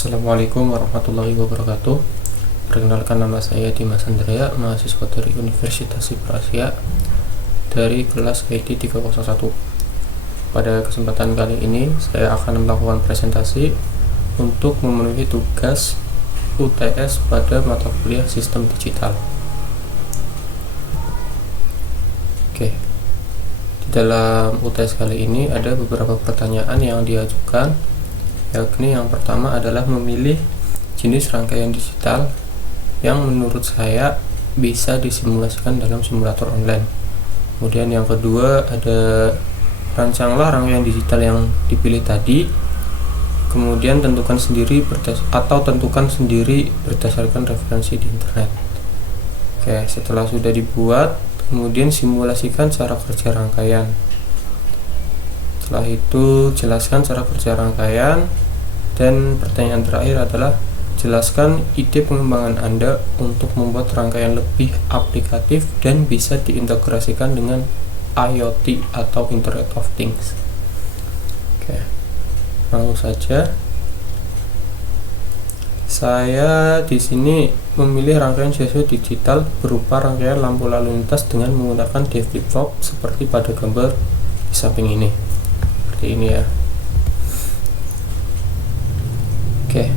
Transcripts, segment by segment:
Assalamualaikum warahmatullahi wabarakatuh. Perkenalkan, nama saya Dimas Andrea, mahasiswa dari Universitas Sipra dari kelas IT 301. Pada kesempatan kali ini saya akan melakukan presentasi untuk memenuhi tugas UTS pada mata kuliah Sistem Digital. Oke. Di dalam UTS kali ini ada beberapa pertanyaan yang diajukan, yakni yang pertama adalah memilih jenis rangkaian digital yang menurut saya bisa disimulasikan dalam simulator online. Kemudian yang kedua ada rancanglah rangkaian digital yang dipilih tadi, kemudian tentukan sendiri berdasarkan referensi di internet. Oke, setelah sudah dibuat, kemudian simulasikan cara kerja rangkaian. Setelah itu jelaskan cara kerja rangkaian, dan pertanyaan terakhir adalah jelaskan ide pengembangan Anda untuk membuat rangkaian lebih aplikatif dan bisa diintegrasikan dengan IoT atau Internet of Things. Oke, langsung saja. Saya di sini memilih rangkaian sesuai digital berupa rangkaian lampu lalu lintas dengan menggunakan flip-flop seperti pada gambar di samping ini. Ini ya. Oke,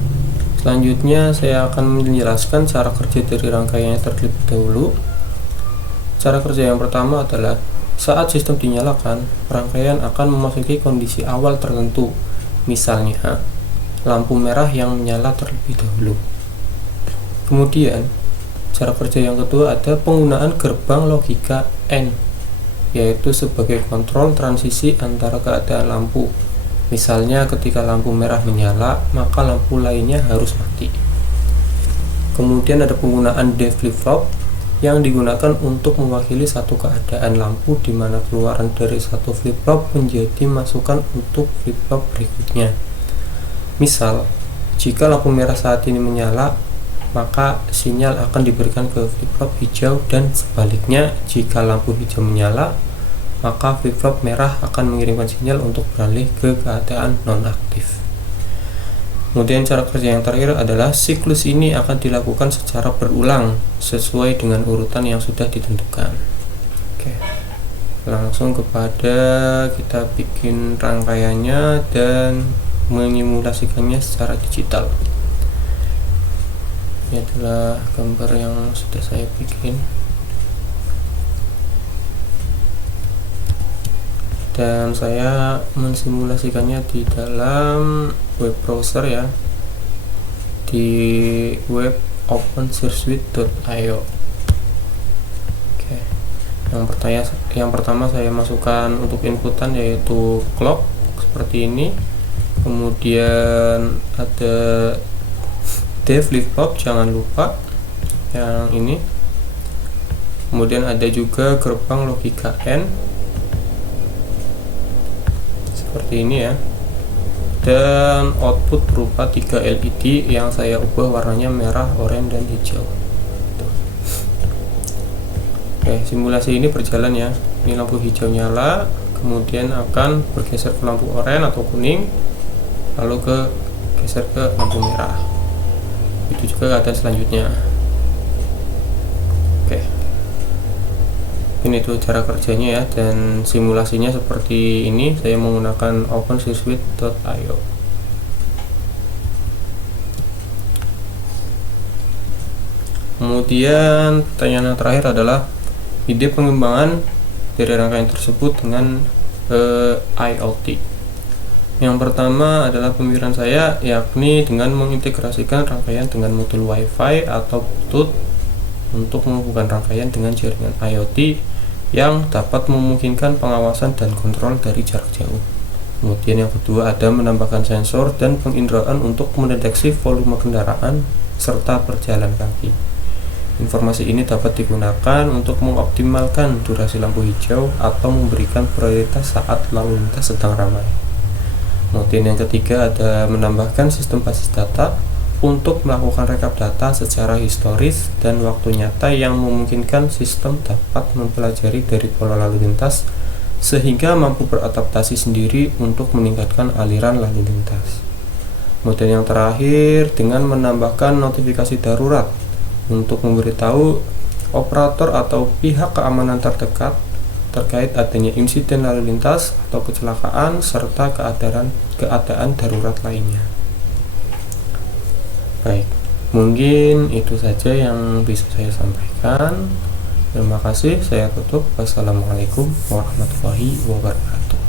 selanjutnya saya akan menjelaskan cara kerja dari rangkaiannya terlebih dahulu. Cara kerja yang pertama adalah saat sistem dinyalakan, rangkaian akan memasuki kondisi awal tertentu, misalnya lampu merah yang menyala terlebih dahulu. Kemudian cara kerja yang kedua ada penggunaan gerbang logika AND, yaitu sebagai kontrol transisi antara keadaan lampu. Misalnya ketika lampu merah menyala, maka lampu lainnya harus mati. Kemudian ada penggunaan D flip-flop yang digunakan untuk mewakili satu keadaan lampu di mana keluaran dari satu flip-flop menjadi masukan untuk flip-flop berikutnya. Misal, jika lampu merah saat ini menyala, maka sinyal akan diberikan ke flip-flop hijau, dan sebaliknya jika lampu hijau menyala, maka flip-flop merah akan mengirimkan sinyal untuk beralih ke keadaan nonaktif. Kemudian cara kerja yang terakhir adalah siklus ini akan dilakukan secara berulang sesuai dengan urutan yang sudah ditentukan. Oke, langsung kepada kita bikin rangkaiannya dan menyimulasikannya secara digital. Ini adalah gambar yang sudah saya bikin, dan saya mensimulasikannya di dalam web browser ya, di web opensourcesuite.io. Oke, yang pertama saya masukkan untuk inputan yaitu clock seperti ini, kemudian ada D flip-flop, jangan lupa yang ini, kemudian ada juga gerbang logika AND seperti ini ya, dan output berupa 3 LED yang saya ubah warnanya merah, oranye, dan hijau. Oke, simulasi ini berjalan ya. Ini lampu hijau nyala, kemudian akan bergeser ke lampu oranye atau kuning, lalu geser ke lampu merah. Itu juga keadaan selanjutnya. Oke, ini tuh cara kerjanya ya, dan simulasinya seperti ini. Saya menggunakan opensourcesuite.io. Kemudian pertanyaan yang terakhir adalah ide pengembangan dari rangkaian tersebut dengan IoT. Yang pertama adalah pemikiran saya, yakni dengan mengintegrasikan rangkaian dengan modul Wi-Fi atau Bluetooth untuk menghubungkan rangkaian dengan jaringan IoT yang dapat memungkinkan pengawasan dan kontrol dari jarak jauh. Kemudian yang kedua ada menambahkan sensor dan penginderaan untuk mendeteksi volume kendaraan serta perjalanan kaki. Informasi ini dapat digunakan untuk mengoptimalkan durasi lampu hijau atau memberikan prioritas saat lalu lintas sedang ramai. Kemudian yang ketiga ada menambahkan sistem basis data untuk melakukan rekap data secara historis dan waktu nyata yang memungkinkan sistem dapat mempelajari dari pola lalu lintas sehingga mampu beradaptasi sendiri untuk meningkatkan aliran lalu lintas. Kemudian yang terakhir, dengan menambahkan notifikasi darurat untuk memberitahu operator atau pihak keamanan terdekat terkait adanya insiden lalu lintas atau kecelakaan serta keadaan darurat lainnya. Baik, mungkin itu saja yang bisa saya sampaikan. Terima kasih, saya tutup. Wassalamualaikum warahmatullahi wabarakatuh.